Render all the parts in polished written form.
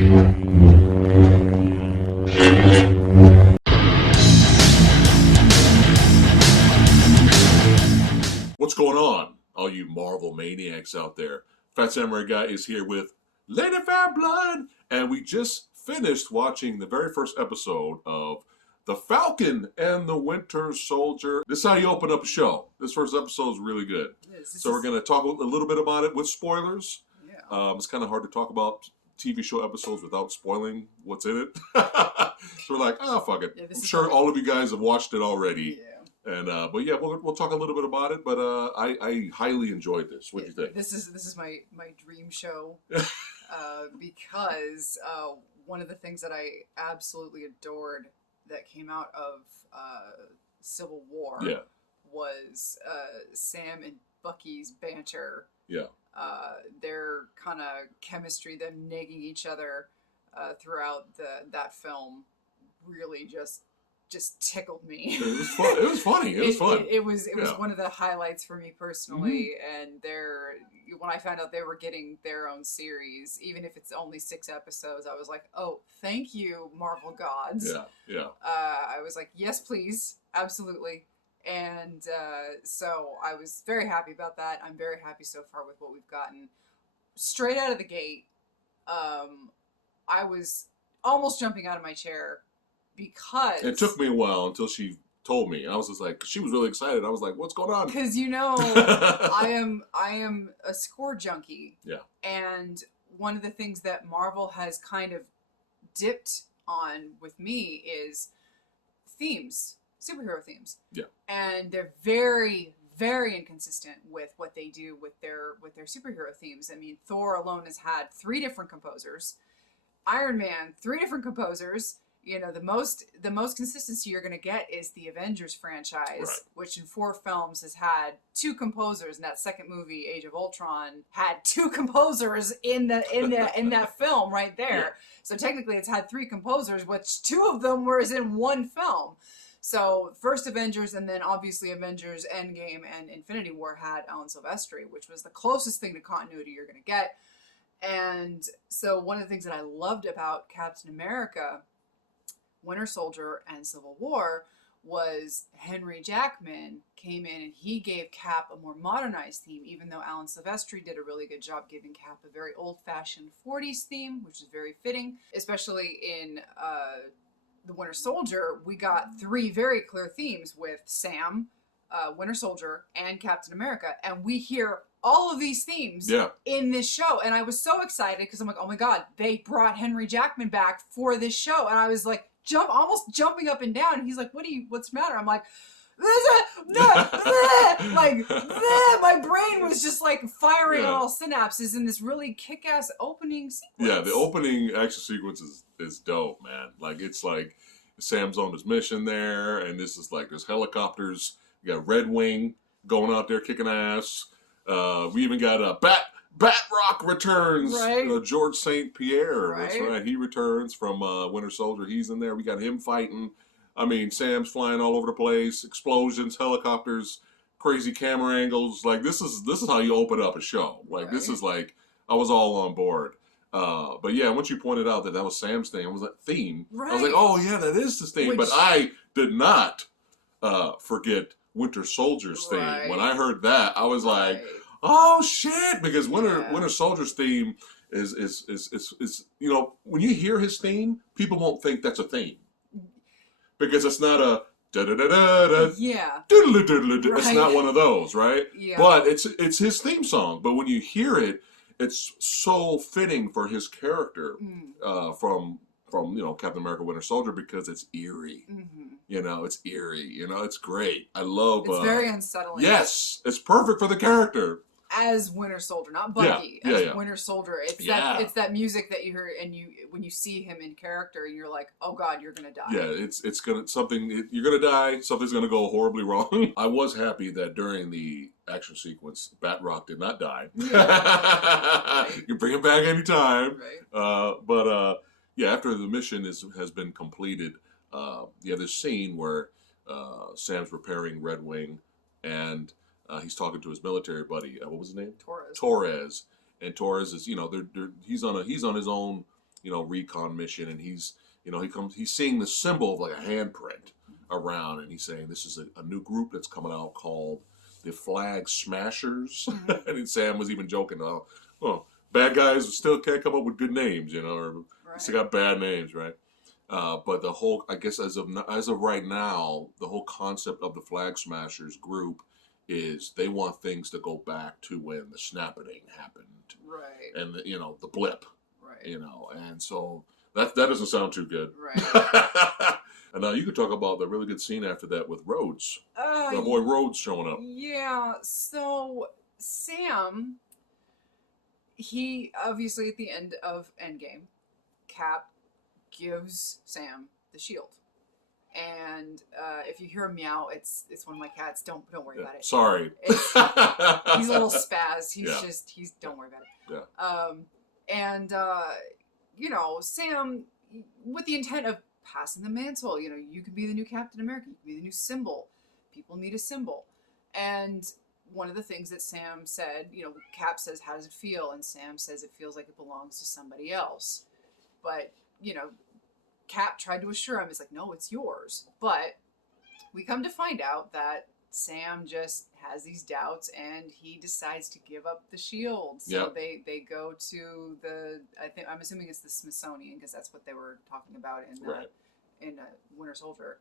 What's going on, all you Marvel Maniacs out there? Phat Samurai Guy is here with Lady Phatblood, and we just finished watching the very first episode of The Falcon and the Winter Soldier. This is how you open up a show. This first episode is really good. So we're going to talk a little bit about it with spoilers. Yeah. It's kind of hard to talk about TV show episodes without spoiling what's in it. So we're like, oh, fuck it. Yeah, I'm sure all of you guys have watched it already. Yeah. And but yeah, we'll talk a little bit about it. But I highly enjoyed this. What do you think? This is my dream show because one of the things that I absolutely adored that came out of Civil War was Sam and Bucky's banter. Yeah. Their kind of chemistry, them negging each other throughout that film, really just tickled me. It was fun. It was funny. It was fun. It was one of the highlights for me personally. Mm-hmm. And when I found out they were getting their own series, even if it's only 6 episodes, I was like, oh, thank you, Marvel gods. Yeah, yeah. I was like, yes, please, absolutely. And so I was very happy about that. I'm very happy so far with what we've gotten. Straight out of the gate, I was almost jumping out of my chair. Because it took me a while until she told me. I was just like, she was really excited. I was like, what's going on? Because I am a score junkie. Yeah. And one of the things that Marvel has kind of dipped on with me is themes, superhero themes. Yeah. And they're very, very inconsistent with what they do with their superhero themes. I mean, Thor alone has had 3 different composers. Iron Man, 3 different composers. You know, the most consistency you're going to get is the Avengers franchise, right, which in 4 films has had 2 composers, and that second movie, Age of Ultron, had 2 composers in that film right there. Yeah. So technically, it's had 3 composers, which 2 of them were in 1 film. So first Avengers, and then obviously Avengers Endgame and Infinity War had Alan Silvestri, which was the closest thing to continuity you're going to get. And so one of the things that I loved about Captain America, Winter Soldier, and Civil War was Henry Jackman came in and he gave Cap a more modernized theme, even though Alan Silvestri did a really good job giving Cap a very old-fashioned 40s theme, which is very fitting. Especially in the Winter Soldier, we got 3 very clear themes with Sam, Winter Soldier, and Captain America, and we hear all of these themes in this show. And I was so excited because I'm like, oh my God, they brought Henry Jackman back for this show. And I was like, almost jumping up and down. And he's like, what's the matter? I'm like, my brain was just like firing on all synapses in this really kick-ass opening sequence. Yeah, the opening action sequence is dope, man. Like, it's like Sam's on his mission there, and this is like, there's helicopters. You got Red Wing going out there kicking ass. We even got a Batroc returns. Right. George St. Pierre. Right. That's right. He returns from Winter Soldier. He's in there. We got him fighting. I mean, Sam's flying all over the place. Explosions, helicopters, crazy camera angles. Like, this is how you open up a show. Like, this is like, I was all on board. But yeah, once you pointed out that was Sam's theme, I was like, I was like, oh yeah, that is his theme. But I did not forget Winter Soldier's theme. When I heard that, I was like, oh shit! Because Winter Soldier's theme is you know, when you hear his theme, people won't think that's a theme because it's not a da da da da da. Yeah. Doodle doodle doodle. It's not one of those, right? Yeah. But it's his theme song. But when you hear it, it's so fitting for his character from you know, Captain America Winter Soldier, because it's eerie. Mm-hmm. You know, it's eerie. You know, it's great. I love it's very unsettling. Yes, it's perfect for the character. As Winter Soldier, not Bucky. As Winter Soldier. It's that music that you hear, and when you see him in character, you're like, oh God, you're gonna die. Yeah, it's gonna you're gonna die. Something's gonna go horribly wrong. I was happy that during the action sequence, Batroc did not die. Yeah. You can bring him back anytime. Right. But after the mission has been completed, you have this scene where Sam's repairing Red Wing, and he's talking to his military buddy. What was his name? Torres. Torres, and Torres is, you know, he's on his own recon mission, and he's he's seeing the symbol of like a handprint around, and he's saying this is a new group that's coming out called the Flag Smashers. Mm-hmm. And Sam was even joking, well, bad guys still can't come up with good names, or Right. still got bad names, right? But the whole, I guess, as of right now, the whole concept of the Flag Smashers group is they want things to go back to when the snapping happened, Right. and the blip, Right. and so that doesn't sound too good. Right. And now you could talk about the really good scene after that with Rhodes, Uh, the boy Rhodes showing up. Yeah, so Sam, he obviously at the end of Endgame, Cap gives Sam the shield. And if you hear a meow, it's one of my cats. Don't worry about it. Sorry. He's a little spaz. He's don't worry about it. Yeah. And Sam, with the intent of passing the mantle, you can be the new Captain America. You can be the new symbol. People need a symbol. And one of the things that Sam said, Cap says, how does it feel? And Sam says it feels like it belongs to somebody else. But, Cap tried to assure him, it's like, no, it's yours. But we come to find out that Sam just has these doubts and he decides to give up the shield. So they go to I'm assuming it's the Smithsonian, because that's what they were talking about in Winter Soldier.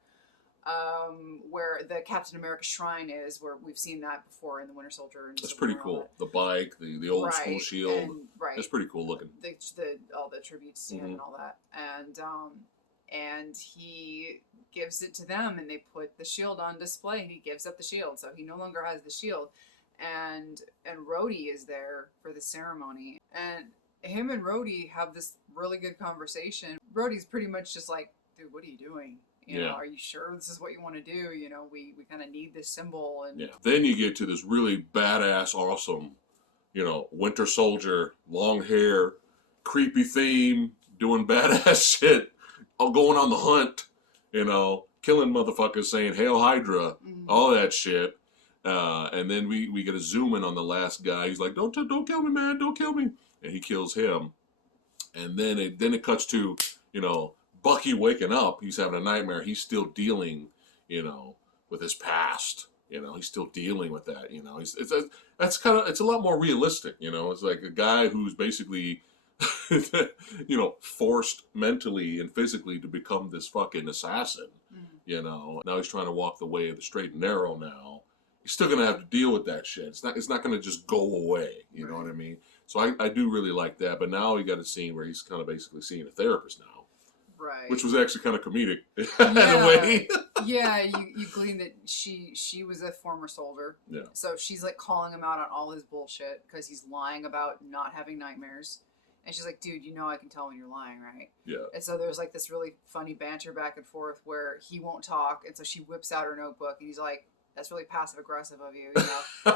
Where the Captain America shrine is, where we've seen that before in the Winter Soldier. That's pretty cool. The bike, the old school shield. It's pretty cool looking. All the tributes to him and all that. And he gives it to them, and they put the shield on display, and he gives up the shield, so he no longer has the shield. And Rhodey is there for the ceremony, and him and Rhodey have this really good conversation. Rhodey's pretty much just like, dude, what are you doing? Are you sure this is what you want to do? We kind of need this symbol. And then you get to this really badass, awesome, Winter Soldier, long hair, creepy theme, doing badass shit, going on the hunt, killing motherfuckers, saying Hail Hydra, all that shit. And then we get a zoom in on the last guy. He's like, don't kill me, man, don't kill me. And he kills him. And then it cuts to, Bucky waking up. He's having a nightmare. He's still dealing, with his past. He's still dealing with that. It's a lot more realistic. It's like a guy who's basically, forced mentally and physically to become this fucking assassin. Now he's trying to walk the way of the straight and narrow. Now he's still gonna have to deal with that shit. It's not gonna just go away. You know what I mean? So I do really like that. But now he got a scene where he's kind of basically seeing a therapist now. Right. Which was actually kind of comedic in a way. Yeah, you glean that she was a former soldier. Yeah. So she's like calling him out on all his bullshit because he's lying about not having nightmares. And she's like, dude, I can tell when you're lying, right? Yeah. And so there's like this really funny banter back and forth where he won't talk. And so she whips out her notebook and he's like, that's really passive aggressive of you,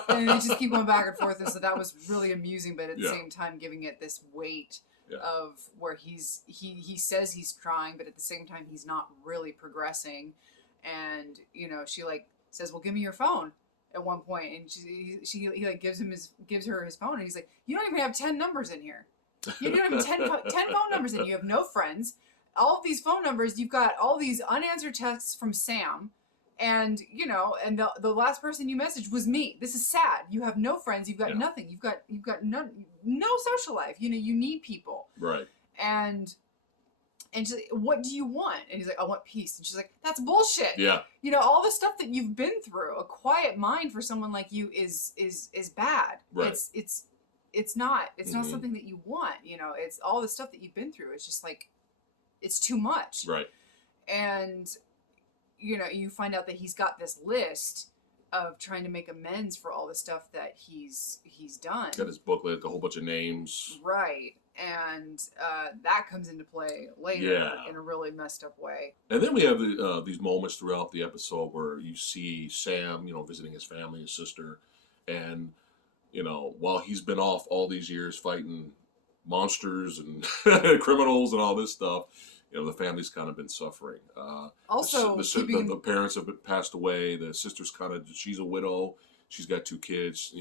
And they just keep going back and forth. And so that was really amusing, but at the same time giving it this weight. Of where he says he's trying, but at the same time he's not really progressing. And she like says, well, give me your phone at one point, and he like gives her his phone, and he's like, you don't even have 10 numbers in here. You don't have 10 phone numbers in here. You have no friends. All of these phone numbers, you've got all these unanswered texts from Sam. And, and the last person you messaged was me. This is sad. You have no friends. You've got nothing. You've got no social life. You need people. Right. And she's like, what do you want? And he's like, I want peace. And she's like, that's bullshit. Yeah. All the stuff that you've been through, a quiet mind for someone like you is bad. Right. It's not something that you want. It's all the stuff that you've been through. It's just like, it's too much. Right. And you find out that he's got this list of trying to make amends for all the stuff that he's done. Got his booklet, a whole bunch of names. Right. And that comes into play later in a really messed up way. And then we have these moments throughout the episode where you see Sam, visiting his family, his sister, and, while he's been off all these years fighting monsters and criminals and all this stuff, the family's kind of been suffering. Also, the parents have passed away. The sister's she's a widow. She's got 2 kids.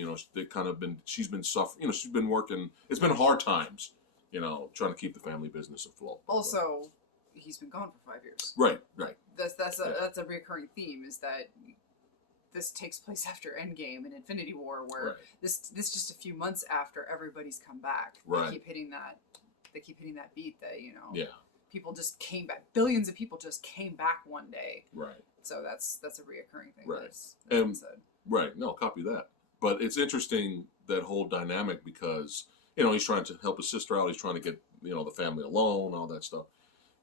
She's been suffering. She's been working. It's been hard times, you know, trying to keep the family business afloat. Also, he's been gone for 5 years. Right. That's a recurring theme, is that this takes place after Endgame and Infinity War, where this just a few months after everybody's come back. Right. They keep hitting that beat that, you know. Yeah. People just came back. Billions of people just came back one day. Right. So that's a reoccurring thing. Right. That's said. Right. No, copy that. But it's interesting, that whole dynamic, because, you know, he's trying to help his sister out. He's trying to get, you know, the family alone, all that stuff.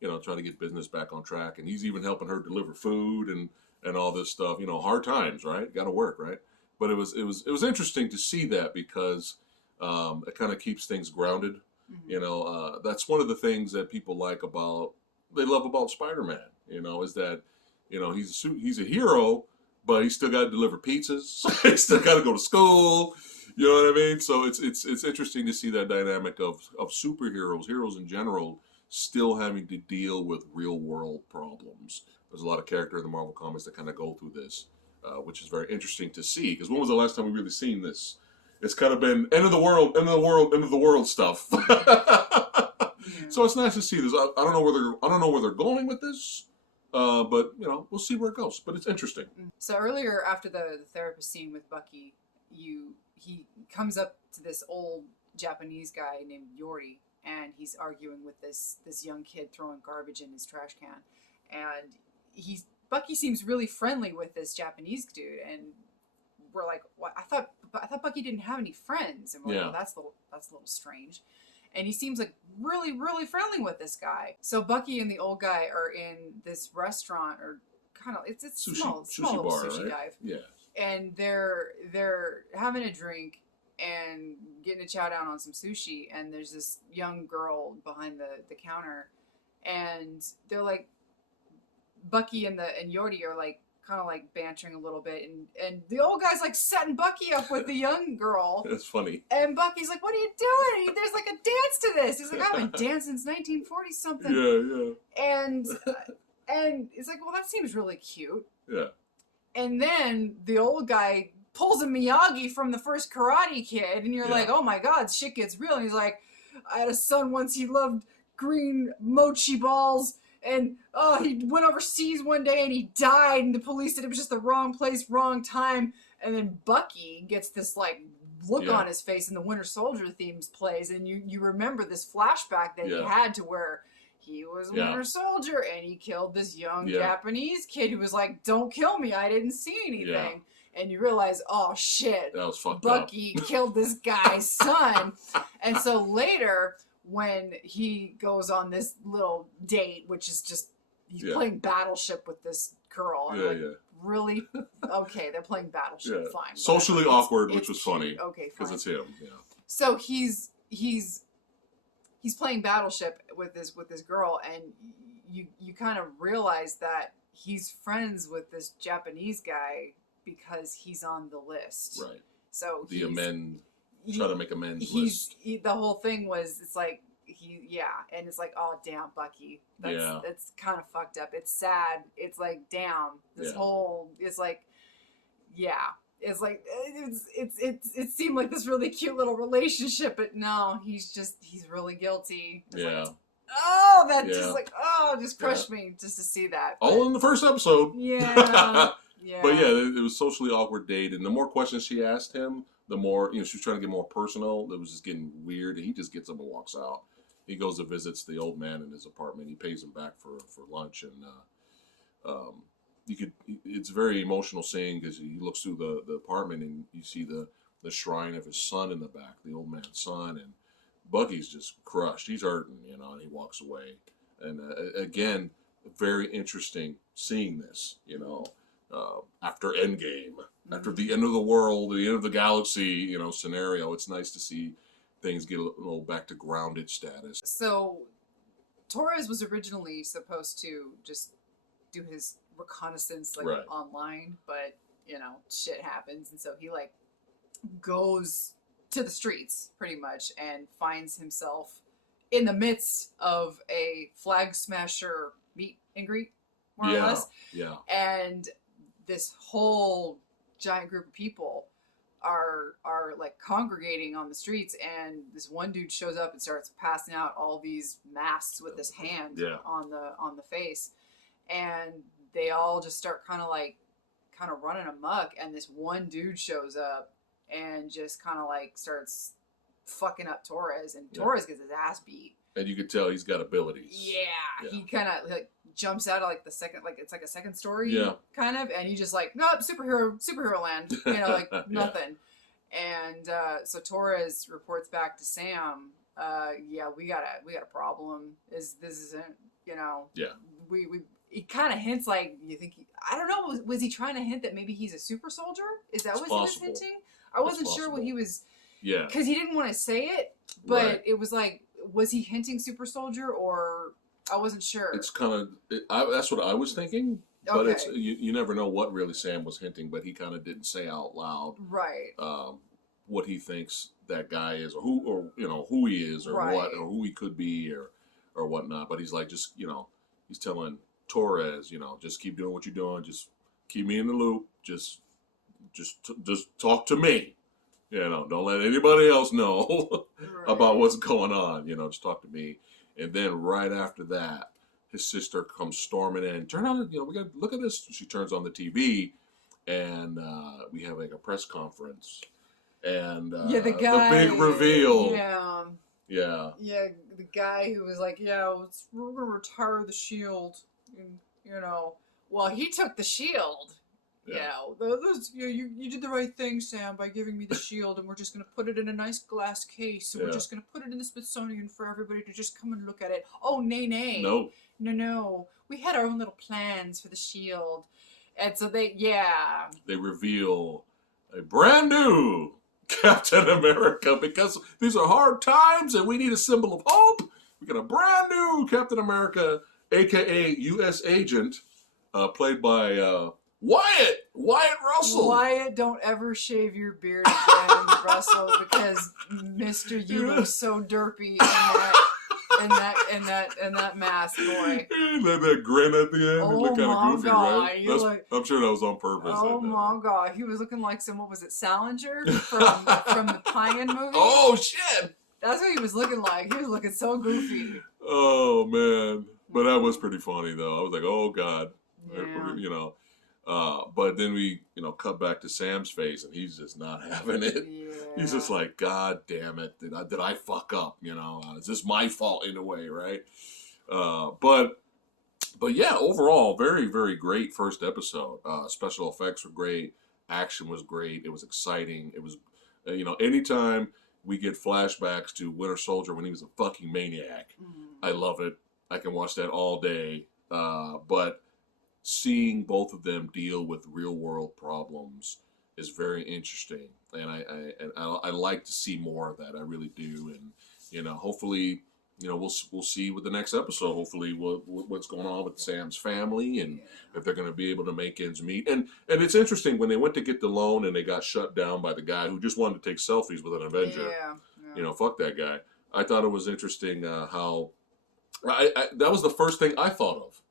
You know, trying to get business back on track. And he's even helping her deliver food and all this stuff. You know, hard times, right? Got to work, right? But it was interesting to see that, because it kind of keeps things grounded. Mm-hmm. You know, that's one of the things that people they love about Spider-Man. You know, is that, you know, he's a hero, but he still got to deliver pizzas. He still got to go to school. You know what I mean? So it's interesting to see that dynamic of superheroes, heroes in general, still having to deal with real world problems. There's a lot of character in the Marvel comics that kind of go through this, which is very interesting to see. Because when was the last time we really seen this? It's kind of been end of the world stuff. So it's nice to see this. I don't know where they're going with this. But, you know, we'll see where it goes. But it's interesting. So earlier, after the therapist scene with Bucky, he comes up to this old Japanese guy named Yori, and he's arguing with this young kid throwing garbage in his trash can. And Bucky seems really friendly with this Japanese dude, and we're like, what? I thought Bucky didn't have any friends, and we're like, well, that's a little strange. And he seems like really, really friendly with this guy. So Bucky and the old guy are in this restaurant, or kind of, it's small little bar, sushi right? dive. Yeah. And they're having a drink and getting a chow down on some sushi. And there's this young girl behind the counter, and they're like, Bucky and Yordi are like, kind of like bantering a little bit, and the old guy's like setting Bucky up with the young girl. That's funny. And Bucky's like, what are you doing? There's like a dance to this. He's like, I've been dancing since 1940 something. Yeah. And it's like, well, that seems really cute. Yeah. And then the old guy pulls a Miyagi from the first Karate Kid, and you're like, oh my God, shit gets real. And he's like, I had a son once, he loved green mochi balls. And he went overseas one day and he died, and the police said it was just the wrong place, wrong time. And then Bucky gets this like look on his face, and the Winter Soldier themes plays, and you remember this flashback that he had to where he was Winter Soldier and he killed this young Japanese kid who was like, don't kill me, I didn't see anything. And you realize, oh shit, that was fucked Bucky killed this guy's son. And so later, when he goes on this little date, which is just, he's playing Battleship with this girl. And really? Okay, they're playing Battleship, fine. Socially awkward, which was funny. Okay, fine. Because it's him, So he's playing Battleship with this girl, and you kind of realize that he's friends with this Japanese guy because he's on the list. Right. So try to make amends list. The whole thing was, it's like, and it's like, oh damn, Bucky, that's kind of fucked up. It's sad. It's like, damn, this whole, it's like, it's like, it seemed like this really cute little relationship, but no, he's really guilty. It's like, oh, that just like, just crushed me just to see that. All in the first episode. Yeah. But it was socially awkward date, and the more questions she asked him, the more, she was trying to get more personal. It was just getting weird, and he just gets up and walks out. He goes and visits the old man in his apartment. He pays him back for lunch, and it's a very emotional scene because he looks through the apartment and you see the shrine of his son in the back, the old man's son, and Bucky's just crushed. He's hurting, and he walks away. And again, very interesting seeing this, after Endgame, after the end of the world, the end of the galaxy, scenario. It's nice to see things get a little back to grounded status. So Torres was originally supposed to just do his reconnaissance online, but shit happens, and so he goes to the streets pretty much and finds himself in the midst of a flag smasher meet and greet, more or less. Yeah. And this whole giant group of people are like congregating on the streets, and this one dude shows up and starts passing out all these masks with his hand on the face, and they all just start kind of running amok, and this one dude shows up and just kind of like starts fucking up Torres, and Torres gets his ass beat. And you could tell he's got abilities. Yeah. He kind of like jumps out of like the second, like it's like a second story kind of, and he just like, nope, superhero land, you know, like nothing. And so Torres reports back to Sam, we got a problem. This isn't, you know, we he kind of hints like, you think I don't know, was he trying to hint that maybe he's a super soldier? Is that what he was hinting? I wasn't sure what he was. Yeah. Because he didn't want to say it, but it was like, was he hinting super soldier, or I wasn't sure. It's kind of that's what I was thinking, but it's you never know what really Sam was hinting, but he kind of didn't say out loud, right? What he thinks that guy is, or who he is, or what, or who he could be, or whatnot. But he's like, just he's telling Torres, just keep doing what you're doing, just keep me in the loop, just talk to me. Don't let anybody else know about what's going on. Just talk to me. And then right after that, his sister comes storming in. Turn on, we got to look at this. She turns on the TV, and we have like a press conference. And the guy, the big reveal. Yeah, the guy who was like, we're going to retire the shield. And, well, he took the shield. You did the right thing, Sam, by giving me the shield, and we're just going to put it in a nice glass case, and we're just going to put it in the Smithsonian for everybody to just come and look at it. Oh, nay. No. We had our own little plans for the shield. And so they reveal a brand new Captain America, because these are hard times, and we need a symbol of hope. We got a brand new Captain America, a.k.a. U.S. agent, played by... Wyatt Russell. Wyatt, don't ever shave your beard again, Russell, because Mister, you look so derpy in that mask, boy. And that grin at the end. Oh my goofy, God! Right? I'm sure that was on purpose. Oh my God, he was looking like what was it, Salinger from the Pie-In movie? Oh shit! That's what he was looking like. He was looking so goofy. Oh man, but that was pretty funny though. I was like, oh God, but then we, cut back to Sam's face, and he's just not having it. Yeah. He's just like, God damn it, did I fuck up? Is this my fault in a way, right? But yeah, overall, very, very great first episode. Special effects were great, action was great, it was exciting. It was, anytime we get flashbacks to Winter Soldier when he was a fucking maniac, I love it. I can watch that all day. But seeing both of them deal with real world problems is very interesting, and I like to see more of that. I really do, and hopefully, we'll see with the next episode. Hopefully, what's going on with Sam's family, and if they're going to be able to make ends meet. And it's interesting when they went to get the loan and they got shut down by the guy who just wanted to take selfies with an Avenger. Yeah. Fuck that guy. I thought it was interesting how that was the first thing I thought of.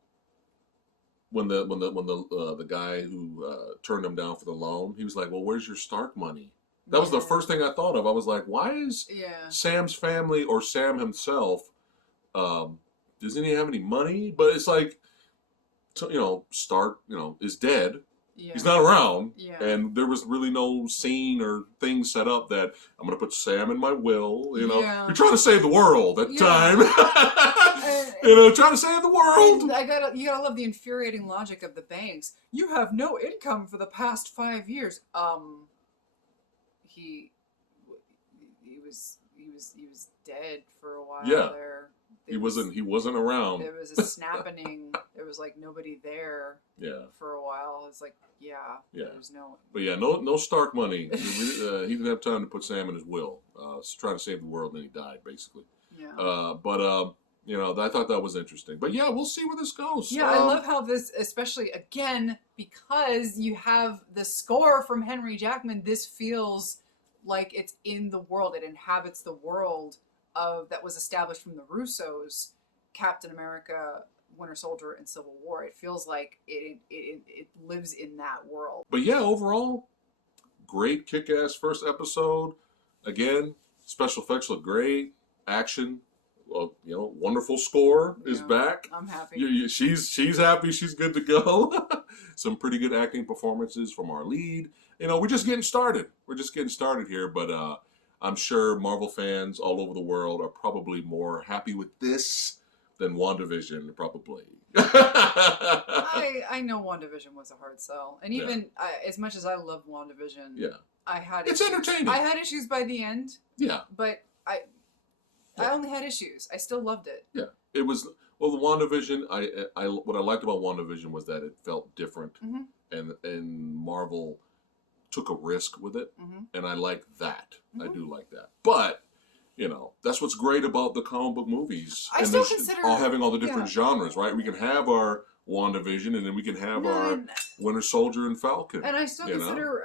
When the guy who turned him down for the loan, he was like, "Well, where's your Stark money?" That was the first thing I thought of. I was like, "Why is Sam's family or Sam himself? Doesn't he have any money?" But it's like, Stark, is dead. Yeah. He's not around, and there was really no scene or thing set up that I'm going to put Sam in my will. You're trying to save the world at the time. Trying to save the world. You gotta love the infuriating logic of the banks. You have no income for the past 5 years. He was dead for a while there. He wasn't around. There was a snapping. There was like nobody there. Yeah. For a while, it's like there was no. But no Stark money. He didn't have time to put Sam in his will. Trying to save the world, and then he died basically. Yeah. I thought that was interesting. But yeah, we'll see where this goes. Yeah, I love how this, especially again because you have the score from Henry Jackman. This feels like it's in the world. It inhabits the world that was established from the Russos, Captain America, Winter Soldier, and Civil War. It feels like it lives in that world. But yeah, overall, great kick-ass first episode. Again, special effects look great. Action, well, wonderful score is back. I'm happy. She's happy. She's good to go. Some pretty good acting performances from our lead. We're just getting started. We're just getting started here, but I'm sure Marvel fans all over the world are probably more happy with this than WandaVision, probably. I know WandaVision was a hard sell, and even as much as I love WandaVision, I had it's issues. entertaining. I had issues by the end. Yeah, but I only had issues. I still loved it. Yeah, it was the WandaVision. What I liked about WandaVision was that it felt different, and Marvel took a risk with it, and I like that. I do like that, but. That's what's great about the comic book movies. I still consider all having all the different genres, right? We can have our WandaVision, and then we can have our Winter Soldier and Falcon. And I still consider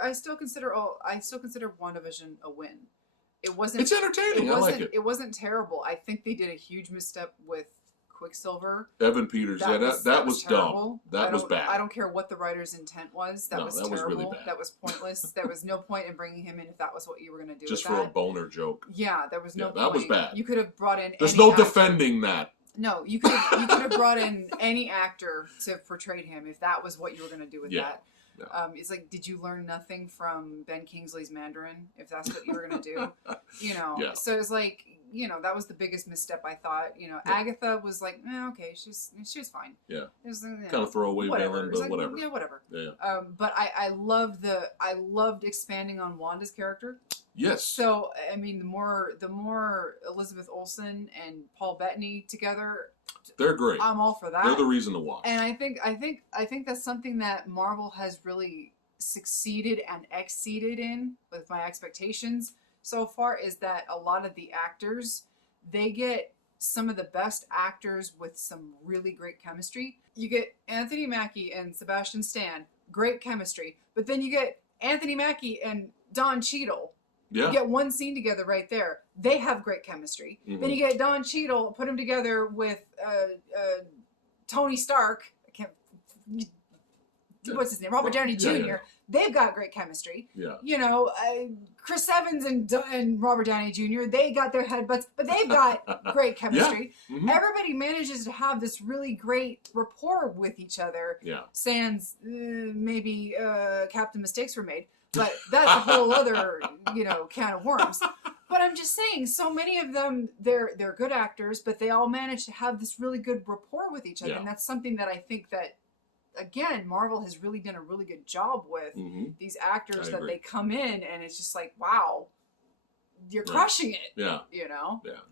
WandaVision a win. It wasn't. It's entertaining. I like it. It wasn't terrible. I think they did a huge misstep with Quicksilver. Evan Peters. That was dumb. That was bad. I don't care what the writer's intent was. That was terrible. Was really bad. That was pointless. There was no point in bringing him in if that was what you were going to do. Just for a boner joke. Yeah, there was no point. That was bad. You could have brought in. There's no defending that. No, you could have brought in any actor to portray him if that was what you were going to do with that. Yeah. It's like, did you learn nothing from Ben Kingsley's Mandarin? If that's what you were going to do, Yeah. So it's like, that was the biggest misstep. I thought, Agatha was like, okay, she was fine. Yeah. It was kind of throwaway villain, but whatever. Yeah, whatever. Yeah. But I loved expanding on Wanda's character. Yes. So I mean, the more Elizabeth Olsen and Paul Bettany together, they're great. I'm all for that. They're the reason to watch. And I think that's something that Marvel has really succeeded and exceeded in with my expectations so far, is that a lot of the actors, they get some of the best actors with some really great chemistry. You get Anthony Mackie and Sebastian Stan, great chemistry, but then you get Anthony Mackie and Don Cheadle. Yeah. You get one scene together right there. They have great chemistry. Then you get Don Cheadle, put him together with Tony Stark. What's his name? Robert Downey Jr. Yeah. They've got great chemistry. Yeah. Chris Evans and Robert Downey Jr. They got their headbutts, but they've got great chemistry. Yeah. Everybody manages to have this really great rapport with each other. Yeah. Sans maybe Captain Mistakes were made. But that's a whole other, can of worms. But I'm just saying, so many of them, they're good actors, but they all manage to have this really good rapport with each other. Yeah. And that's something that I think that, again, Marvel has really done a really good job with these actors that they come in, and it's just like, wow, you're crushing it. Yeah. Yeah.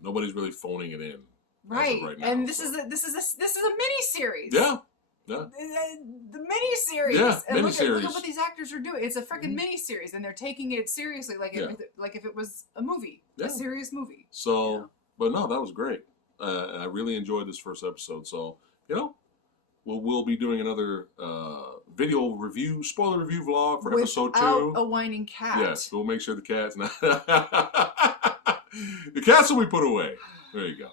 Nobody's really phoning it in. Right. Now, and this is a mini series. Yeah. Yeah. The mini-series. Yeah, and look at what these actors are doing. It's a freaking mini-series, and they're taking it seriously, like if it was a movie, a serious movie. So, but no, that was great. I really enjoyed this first episode. So, we'll be doing another video review, spoiler review vlog for episode 2. Without a whining cat. Yes, we'll make sure the cat's not. The cats will be put away. There you go.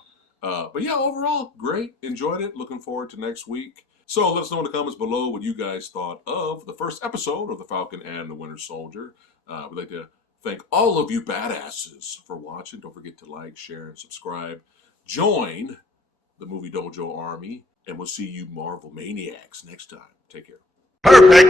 But yeah, overall, great. Enjoyed it. Looking forward to next week. So let us know in the comments below what you guys thought of the first episode of The Falcon and the Winter Soldier. We'd like to thank all of you badasses for watching. Don't forget to like, share, and subscribe. Join the Movie Dojo Army, and we'll see you Marvel Maniacs next time. Take care. Perfect.